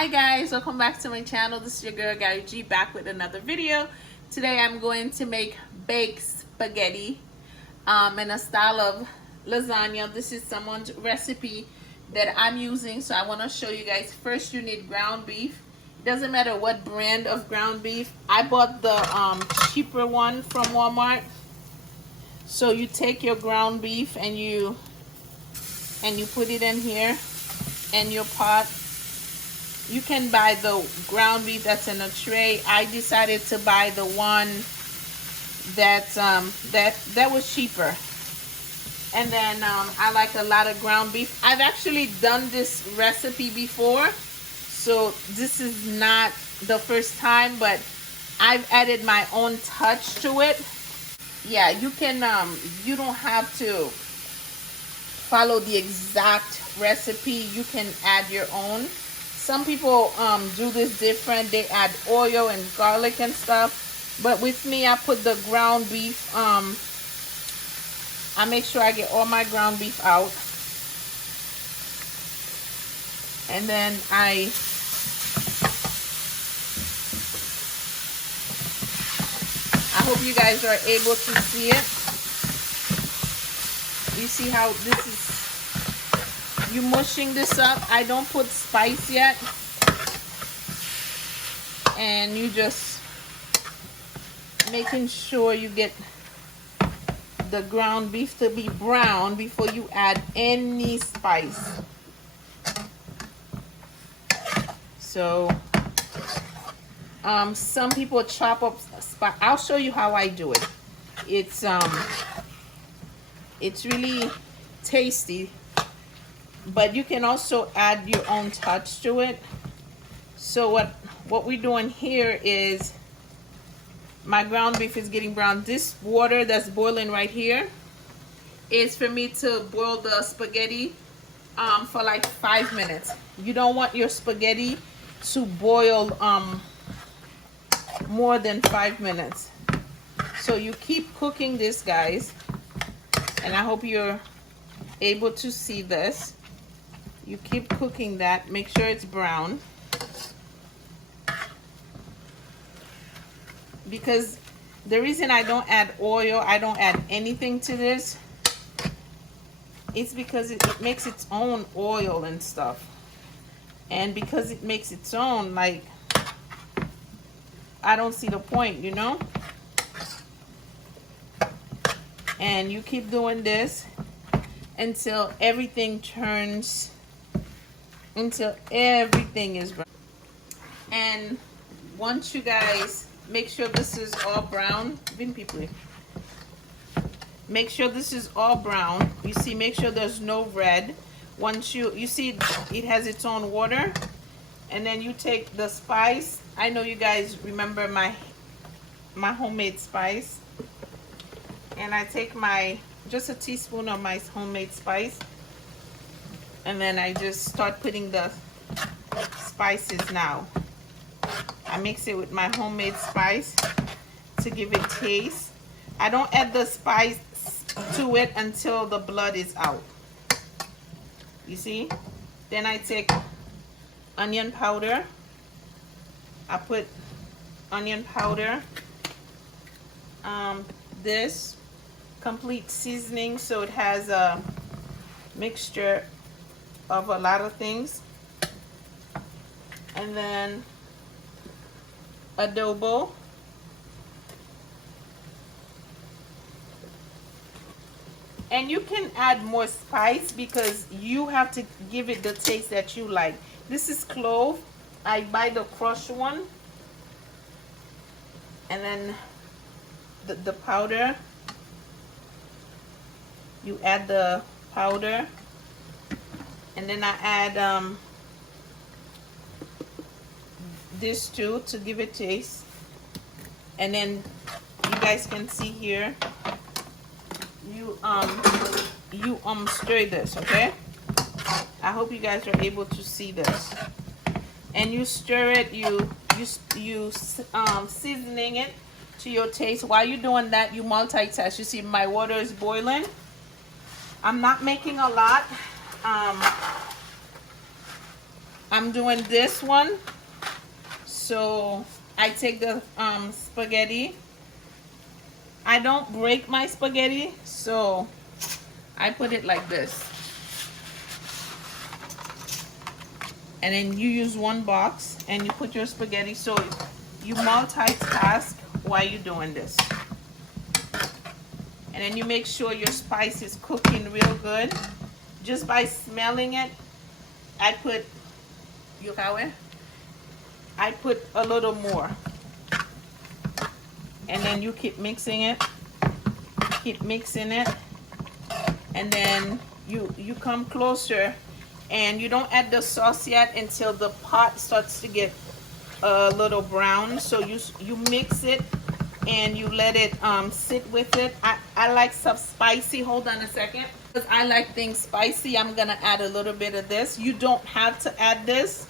Hi guys, welcome back to my channel. This is your girl Gary G back with another video. Today I'm going to make baked spaghetti in a style of lasagna. This is someone's recipe that I'm using, so I want to show you guys. First, you need ground beef. It doesn't matter what brand of ground beef. I bought the cheaper one from Walmart. So you take your ground beef and you put it in here in your pot. You can buy the ground beef that's in a tray. I decided to buy the one that was cheaper. And then I like a lot of ground beef. I've actually done this recipe before, so this is not the first time, but I've added my own touch to it. Yeah, you can you don't have to follow the exact recipe. You can add your own. Some people do this different. They add oil and garlic and stuff, but with me, I put the ground beef. I make sure I get all my ground beef out, and then I hope you guys are able to see it. You see how this is, you mushing this up. I don't put spice yet, and you just making sure you get the ground beef to be brown before you add any spice. So some people chop up spice. I'll show you how I do it. It's really tasty, but you can also add your own touch to it. So what we're doing here is, my ground beef is getting brown. This water that's boiling right here is for me to boil the spaghetti for like 5 minutes. You don't want your spaghetti to boil more than 5 minutes. So you keep cooking this, guys, and I hope you're able to see this. You keep cooking that. Make sure it's brown, because the reason I don't add oil, I don't add anything to this, it's because it makes its own oil and stuff. And because it makes its own, like, I don't see the point, you know? And you keep doing this until everything turns, until everything is brown. And once you guys make sure this is all brown, make sure this is all brown. You see, make sure there's no red. Once you see it has its own water, and then you take the spice. I know you guys remember my homemade spice, and I take just a teaspoon of my homemade spice, and then I just start putting the spices now. I mix it with my homemade spice to give it taste. I don't add the spice to it until the blood is out. You see? Then I take onion powder. I put onion powder. This complete seasoning, so it has a mixture of a lot of things. And then adobo, and you can add more spice because you have to give it the taste that you like. This is clove. I buy the crushed one, and then the powder, you add the powder, and then I add this too to give it taste. And then you guys can see here, you stir this, okay? I hope you guys are able to see this. And you stir it, you seasoning it to your taste. While you're doing that, you multitask. You see my water is boiling. I'm not making a lot. I'm doing this one. So I take the spaghetti. I don't break my spaghetti, so I put it like this. And then you use one box and you put your spaghetti, so you multitask while you're doing this. And then you make sure your spice is cooking real good. Just by smelling it, I put a little more. And then you keep mixing it. And then you come closer, and you don't add the sauce yet until the pot starts to get a little brown. So you mix it and you let it sit with it. I like some spicy. Hold on a second. Because I like things spicy, I'm gonna add a little bit of this. You don't have to add this.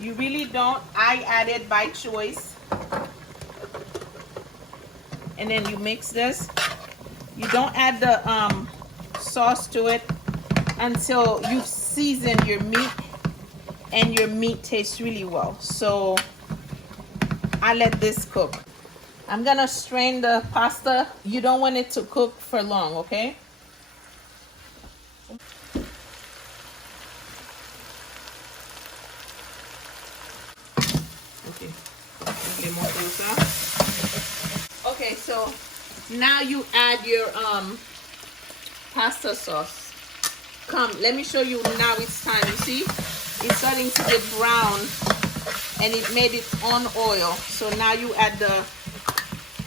You really don't. I add it by choice. And then you mix this. You don't add the sauce to it until you've seasoned your meat and your meat tastes really well. So I let this cook. I'm gonna strain the pasta. You don't want it to cook for long, okay? Okay. Okay, more closer. Okay, so now you add your pasta sauce. Come, let me show you. Now it's time. You see, it's starting to get brown, and it made its own oil. So now you add the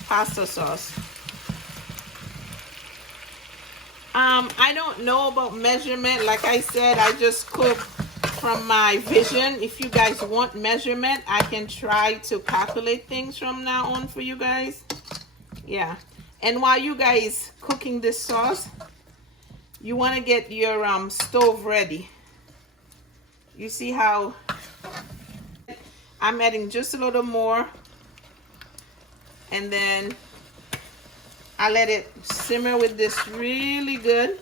pasta sauce. I don't know about measurement. Like I said, I just cook from my vision. If you guys want measurement, I can try to calculate things from now on for you guys. Yeah. And while you guys cooking this sauce, you want to get your stove ready. You see how I'm adding just a little more, and then I let it simmer with this really good.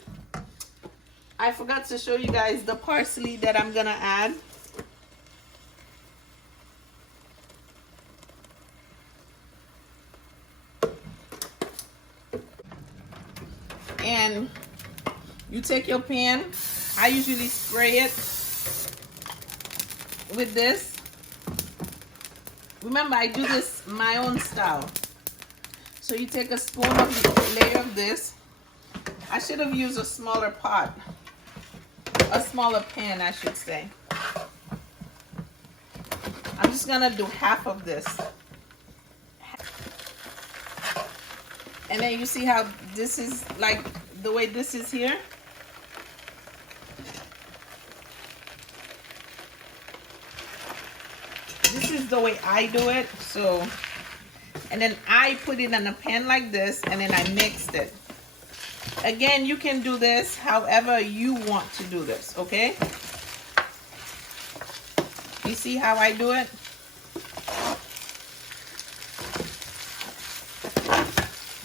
I forgot to show you guys the parsley that I'm gonna add. And you take your pan. I usually spray it with this. Remember, I do this my own style. So you take a spoon of the layer of this. I should have used a smaller pot. A smaller pan, I should say. I'm just gonna do half of this. And then you see how this is, like the way this is here. This is the way I do it. So, and then I put it in a pan like this, and then I mixed it. Again, you can do this however you want to do this, okay? You see how I do it?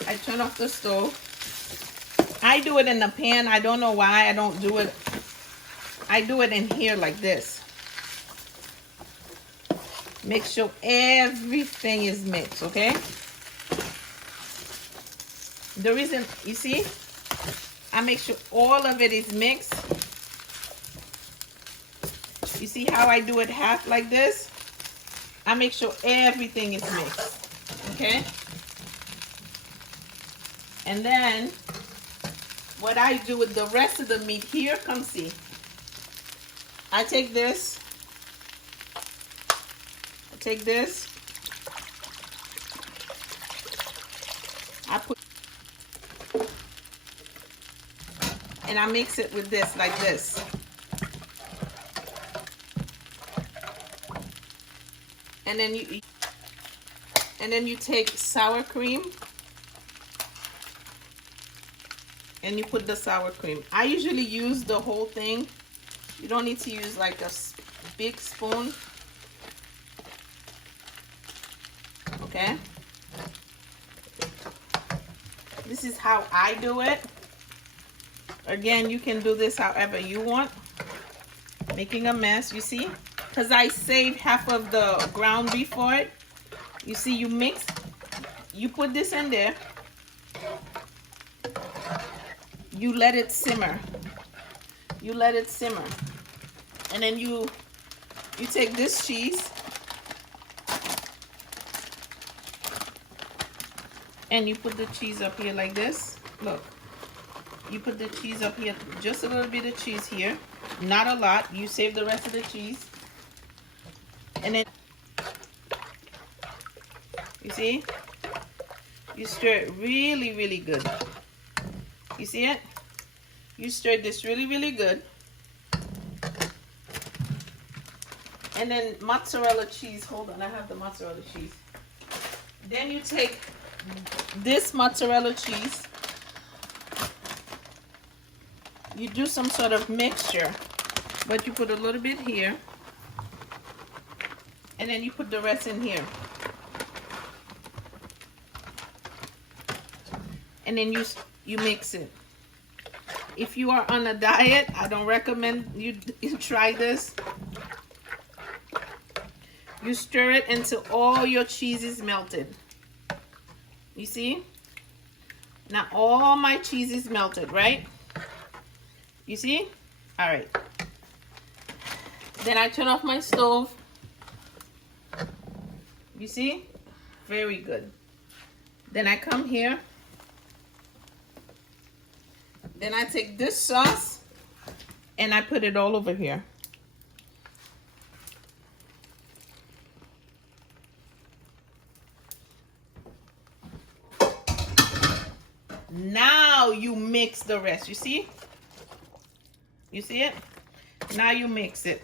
I turn off the stove. I do it in the pan. I don't know why I don't do it. I do it in here like this. Make sure everything is mixed, okay? The reason, you see, I make sure all of it is mixed. You see how I do it half like this? I make sure everything is mixed, okay? And then what I do with the rest of the meat here, come see. I take this. I put, and I mix it with this like this. And then you take sour cream and you put the sour cream. I usually use the whole thing. You don't need to use like a big spoon. Okay? This is how I do it. Again, you can do this however you want. making a mess, you see? Because I saved half of the ground beef for it. You see, you mix, you put this in there. You let it simmer. You let it simmer. And then you take this cheese and you put the cheese up here like this. Look. You put the cheese up here, just a little bit of cheese here. Not a lot. You save the rest of the cheese. And then, you see? You stir it really, really good. You see it? You stir this really, really good. And then mozzarella cheese. Hold on, I have the mozzarella cheese. Then you take this mozzarella cheese. You do some sort of mixture, but you put a little bit here, and then you put the rest in here. And then you mix it. If you are on a diet, I don't recommend you try this. You stir it until all your cheese is melted. You see? Now all my cheese is melted, right? You see? All right. Then I turn off my stove. You see? Very good. Then I come here. Then I take this sauce and I put it all over here. Now you mix the rest. You see? You see it? Now you mix it.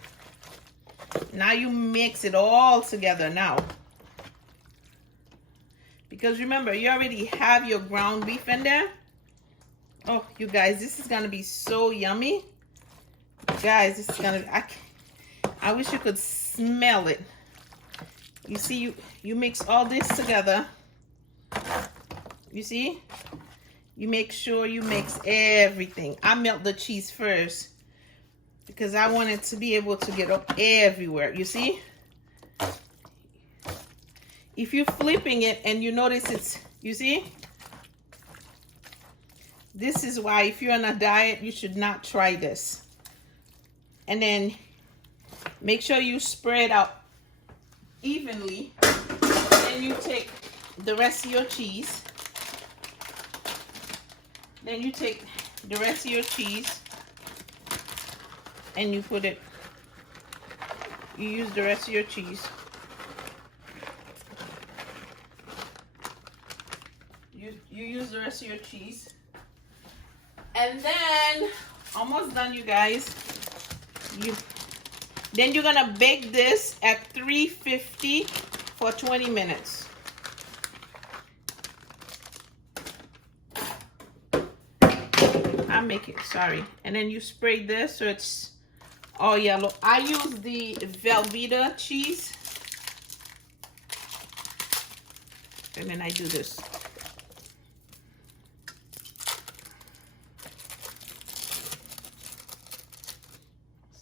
Now you mix it all together now. Because remember, you already have your ground beef in there. Oh, you guys, this is gonna be so yummy. Guys, this is gonna be, I wish you could smell it. You see, you mix all this together. You see? You make sure you mix everything. I melt the cheese first because I want it to be able to get up everywhere. You see? If you're flipping it and you notice it's, you see? This is why if you're on a diet, you should not try this. And then make sure you spread out evenly. Then you take the rest of your cheese. Then you take the rest of your cheese and you put it, you use the rest of your cheese. You use the rest of your cheese. And then, almost done, you guys. Then you're gonna bake this at 350 for 20 minutes. I make it, sorry. And then you spray this so it's all yellow. I use the Velveeta cheese. And then I do this.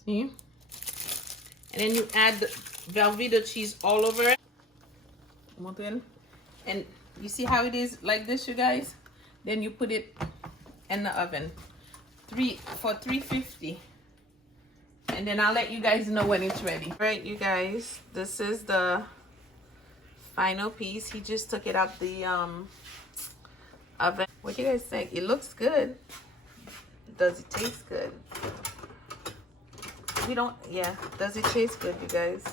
See? And then you add the Velveeta cheese all over it. And you see how it is like this, you guys? Then you put it in the oven for 350. And then I'll let you guys know when it's ready. All right, you guys, this is the final piece. He just took it out the oven. What do you guys think? It looks good. Does it taste good? We don't, yeah. Does it taste good, you guys?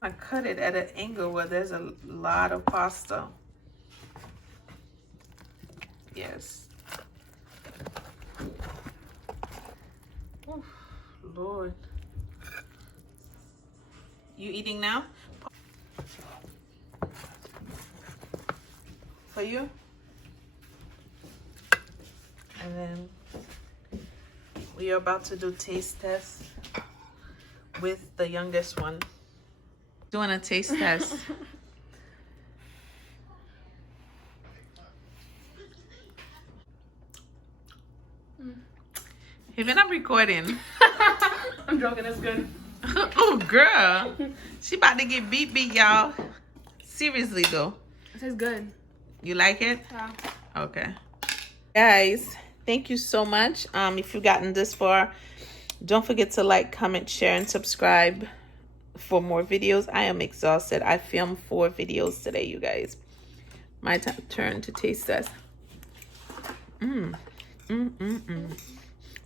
I cut it at an angle where there's a lot of pasta. Yes. Oh, Lord. You eating now? For you? And then we are about to do taste test with the youngest one. Doing a taste test. Even I'm recording. I'm joking, it's good. Oh, girl. She about to get beat, y'all. Seriously, though. It tastes good. You like it? Yeah. Okay. Guys, thank you so much. If you've gotten this far, don't forget to like, comment, share, and subscribe for more videos. I am exhausted. I filmed 4 videos today, you guys. My turn to taste this.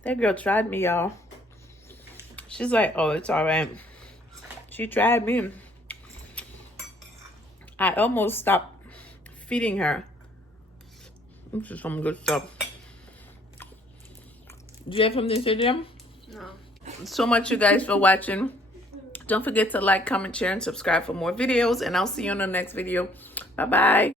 That girl tried me, y'all. She's like, oh, it's all right. She tried me. I almost stopped feeding her. This is some good stuff. Do you have something to say, Jim? No. So much, you guys, for watching. Don't forget to like, comment, share, and subscribe for more videos. And I'll see you on the next video. Bye-bye.